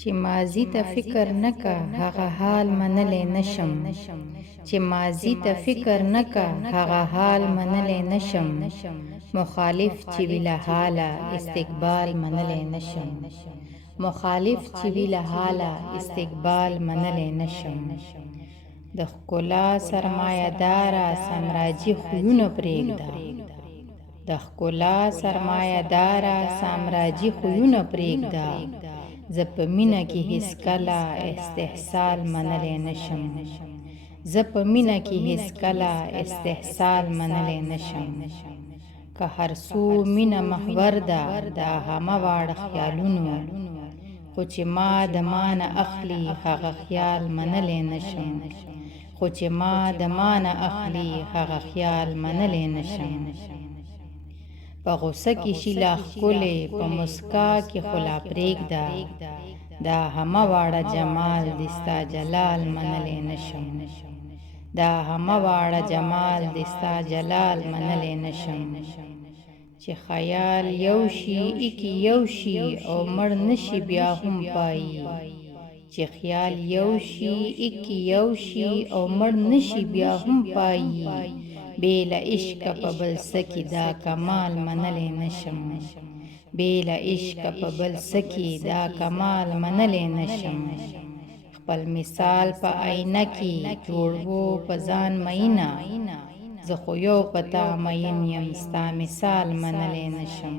چې ماضي ته فکر نه کا هغه حال منلی نشم چې ماضي ته فکر نه کا هغه حال منلی نشم مخالف چې وی له حاله استقبال منلی نشم مخالف چې وی له حاله استقبال منلی نشم د ښکلا سرمایه داره سامراجي خویونه پرېږده د ښکلا سرمایه داره سامراجي خویونه پرېږده زه په مینه کې هیڅکله استحصال منلی نشم زه په مینه کې هیڅکله استحصال منلی نشم که هر څو مینه محور ده دا همه واړه خیالونو خو چې ما د ما نه اخلي هغه خیال منلی نشم خو چې ما د ما نه اخلي هغه خیال منلی نشم په غوسه کې شي لا ښکلې په مسکا کې خو لا پرېږده دا همه واړه جمال د ستا جلال منلی نشم دا همه واړه جمال د ستا جلال منلی نشم چې خیال یو شي ایکي یو شي او مړ نشي بیا هم پایي چې خیال یو شي ایکي یو شي او مړ نشي بیا هم پایي بیل عشق په بل سکی دا کمال منلی نشم بیل عشق په بل سکی دا کمال منلی نشم خپل مثال په آینه کې جوړو په ځان مینا زه خو یو پتا مین یم ستا مثال منلی نشم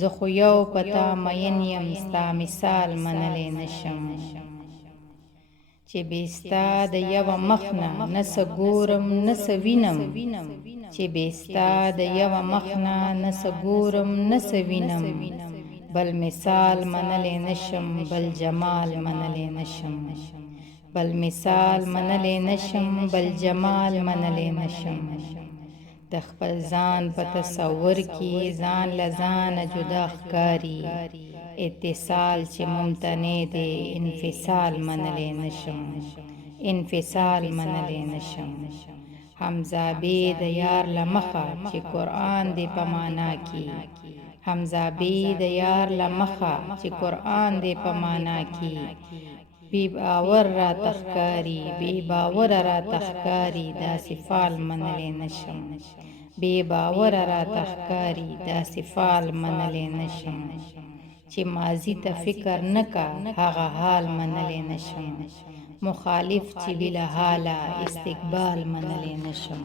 زه خو یو پتا مین یم ستا مثال منلی نشم چې بیستا د یو مخ نه نس ګورم نس وینم چې بیستا د یو مخ نه نس ګورم نس وینم بل مثال منلی نشم بل جمال منلی نشم بل مثال منلی نشم بل جمال منلی نشم د خپل ځان په تصور کې ځان له ځانه جدا ښکاري اتصال چې ممتنع دی انفصال منلی نشم انفصال منلی نشم حمزابې د یار له مخه چې قرآن دی په معنا کې حمزابې د یار له مخه چې قرآن دی په معنا کې بی باور را تخکاری بی باور را تخکاری داسې فال منلی نشم بی باور را تخکاری داسې فال منلی نشم چې ماضی ته فکر نه کا هغه حال منلی نشم مخالف چې وی له حاله استقبال منلی نشم